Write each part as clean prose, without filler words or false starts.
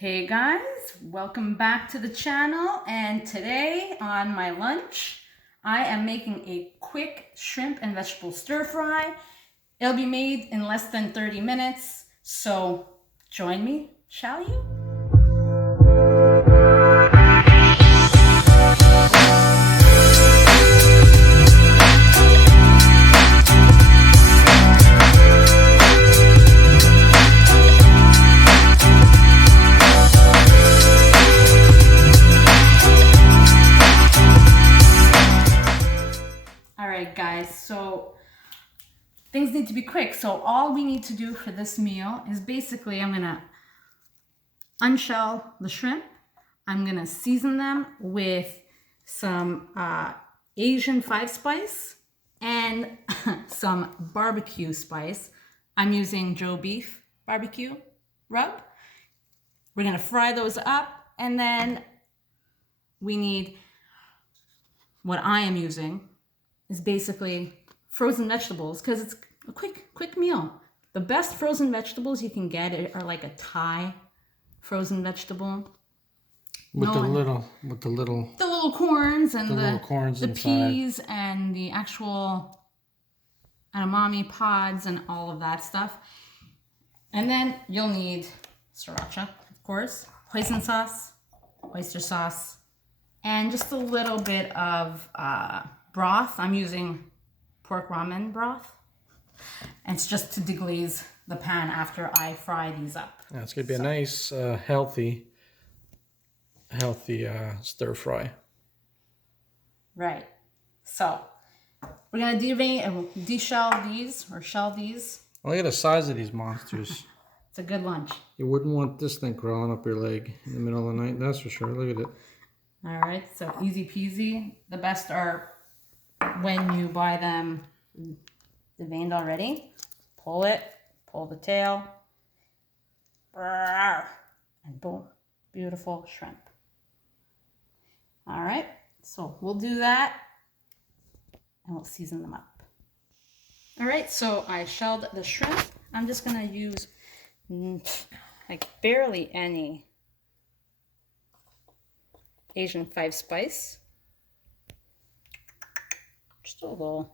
Hey guys, welcome back to the channel, and today on my lunch I am making a quick shrimp and vegetable stir fry. It'll be made in less than 30 minutes, so join me, shall you? Guys, so things need to be quick. So all we need to do for this meal is basically I'm gonna unshell the shrimp. I'm gonna season them with some Asian 5-spice and some barbecue spice. I'm using Joe Beef barbecue rub. We're gonna fry those up, and then we need, what I am using is basically frozen vegetables, because it's a quick meal. The best frozen vegetables you can get are like a Thai frozen vegetable. With the little corns and the peas inside. and the actual edamame pods and all of that stuff. And then you'll need sriracha, of course, hoisin sauce, oyster sauce, and just a little bit of broth. I'm using pork ramen broth. And it's just to deglaze the pan after I fry these up. Yeah, it's gonna be a nice, healthy stir fry. Right. So we're gonna deshell these or shell these. Look at the size of these monsters. It's a good lunch. You wouldn't want this thing crawling up your leg in the middle of the night, that's for sure. Look at it. All right, so easy peasy. The best are when you buy them deveined already. Pull it, pull the tail, and boom, beautiful shrimp. All right, so we'll do that and we'll season them up. All right, so I shelled the shrimp. I'm just gonna use like barely any Asian 5-spice. Just a little,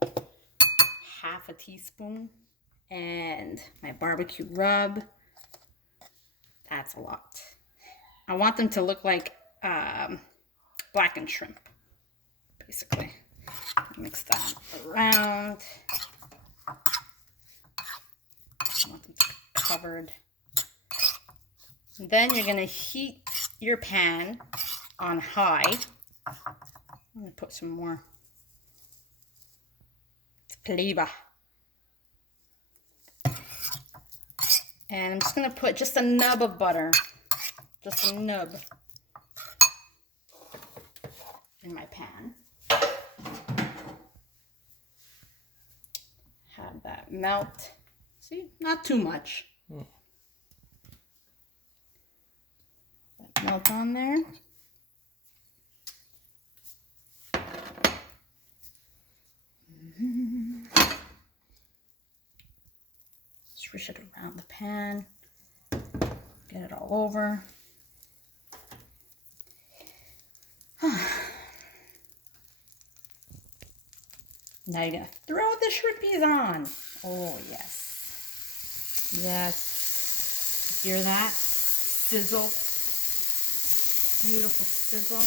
half a teaspoon, and my barbecue rub. That's a lot. I want them to look like blackened shrimp, basically. Mix that around. I want them to be covered. And then you're gonna heat your pan on high. I'm gonna put some more flavor. And I'm just gonna put just a nub of butter, just a nub, in my pan. Have that melt. See, not too much. That melt on there. Swish it around the pan, get it all over. Now you're gonna throw the shrimpies on. Oh yes, yes. Hear that sizzle? Beautiful sizzle.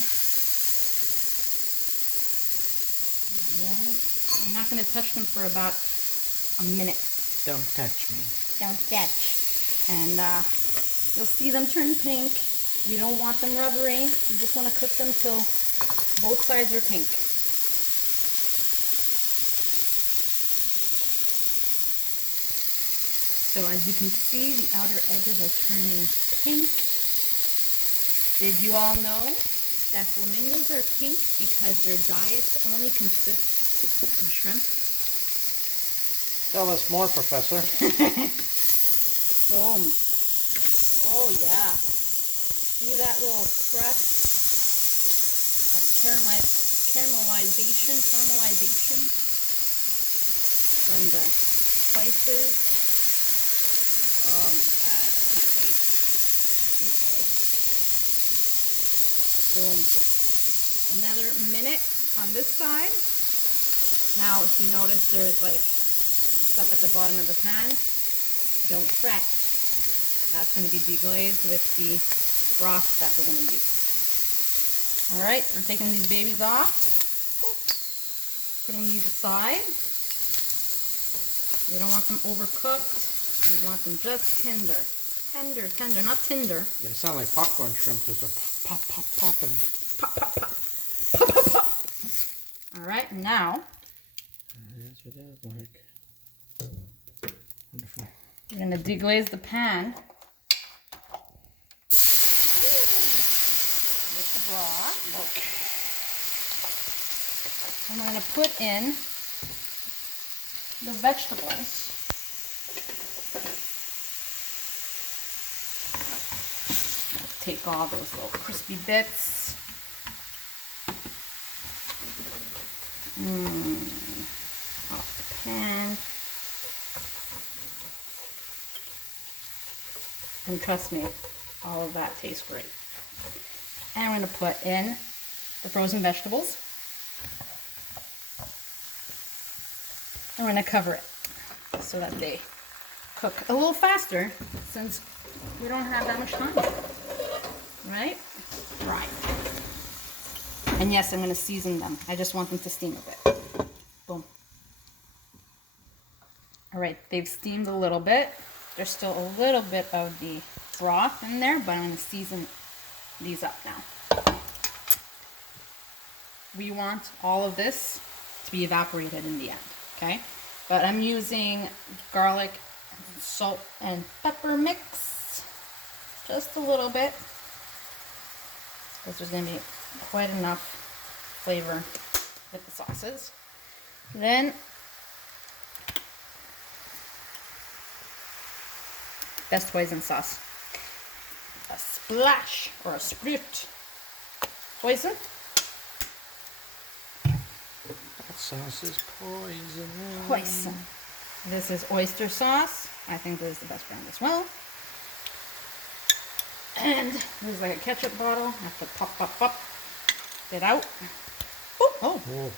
All right. I'm not gonna touch them for about a minute. Don't touch me. Don't touch. And you'll see them turn pink. You don't want them rubbery. You just want to cook them till both sides are pink. So as you can see, the outer edges are turning pink. Did you all know that flamingos are pink because their diets only consist of shrimp? Tell us more, Professor. Boom. Oh yeah. You see that little crust of caramelization from the spices. Oh my god, I can't wait. Okay. Boom. Another minute on this side. Now, if you notice there's like stuff at the bottom of the pan, don't fret. That's going to be deglazed with the broth that we're going to use. All right, we're taking these babies off, putting these aside. You don't want them overcooked. You want them just tender. Tender, tender, not tinder. They sound like popcorn shrimp because they're pop, pop, popping. Pop, pop, pop. Pop, pop, pop. All right, now. That's what that was like. Wonderful. We're going to deglaze the pan with the broth. Okay. And we're going to put in the vegetables. Take all those little crispy bits. Off the pan. And trust me, all of that tastes great. And we're going to put in the frozen vegetables. And we're going to cover it so that they cook a little faster since we don't have that much time. Right? Right. And yes, I'm going to season them. I just want them to steam a bit. Boom. All right, they've steamed a little bit. There's still a little bit of the broth in there, but I'm going to season these up now. We want all of this to be evaporated in the end, okay? But I'm using garlic, salt, and pepper mix. Just a little bit. Because there's going to be quite enough flavor with the sauces. Then best hoisin sauce. A splash or a sprut. Hoisin. That sauce is poison. Hoisin. This is oyster sauce. I think this is the best brand as well. And there's like a ketchup bottle. I have to pop, pop, pop it out. Oh, Whoa.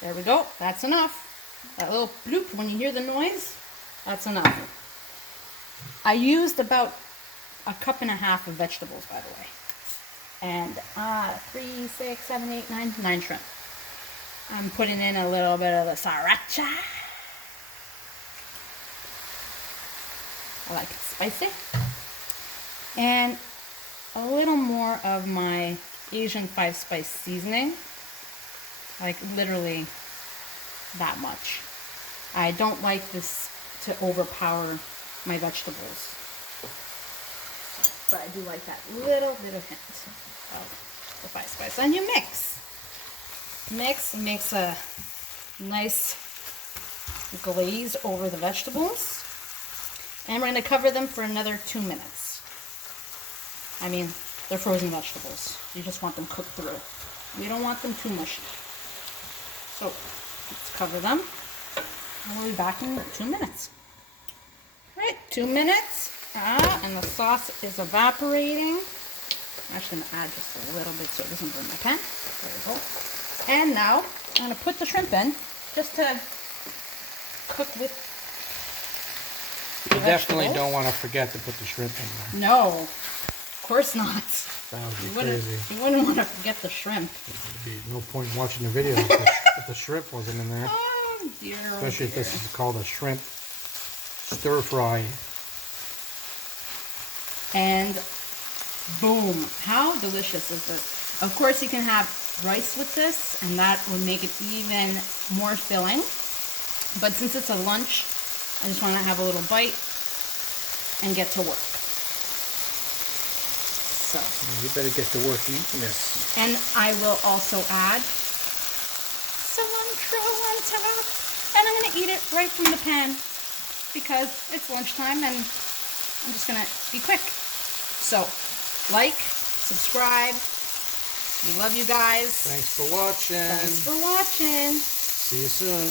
there we go. That's enough. That little bloop, when you hear the noise, that's enough. I used about a cup and a half of vegetables, by the way. And 3, 6, 7, 8, 9 shrimp. I'm putting in a little bit of the sriracha. I like it spicy. And a little more of my Asian 5-spice seasoning. Like literally that much. I don't like this to overpower my vegetables. But I do like that little bit of hint of the 5-spice. And you mix. Mix makes a nice glaze over the vegetables. And we're going to cover them for another 2 minutes. I mean, they're frozen vegetables. You just want them cooked through. You don't want them too mushy. So, let's cover them. And we'll be back in 2 minutes. All right, 2 minutes. And the sauce is evaporating. I'm actually going to add just a little bit so it doesn't burn my pan. There we go. And now, I'm going to put the shrimp in just to cook with You definitely don't want to forget to put the shrimp in there. No, of course not. That would be crazy. You wouldn't want to forget the shrimp. There'd be no point in watching the video if the shrimp wasn't in there. Oh dear. Especially if this is called a shrimp stir-fry. And boom, how delicious is this? Of course you can have rice with this and that would make it even more filling. But since it's a lunch, I just want to have a little bite and get to work. So. You better get to work eating this. And I will also add cilantro on top. And I'm going to eat it right from the pan because it's lunchtime and I'm just going to be quick. So, like, subscribe. We love you guys. Thanks for watching. Thanks for watching. See you soon.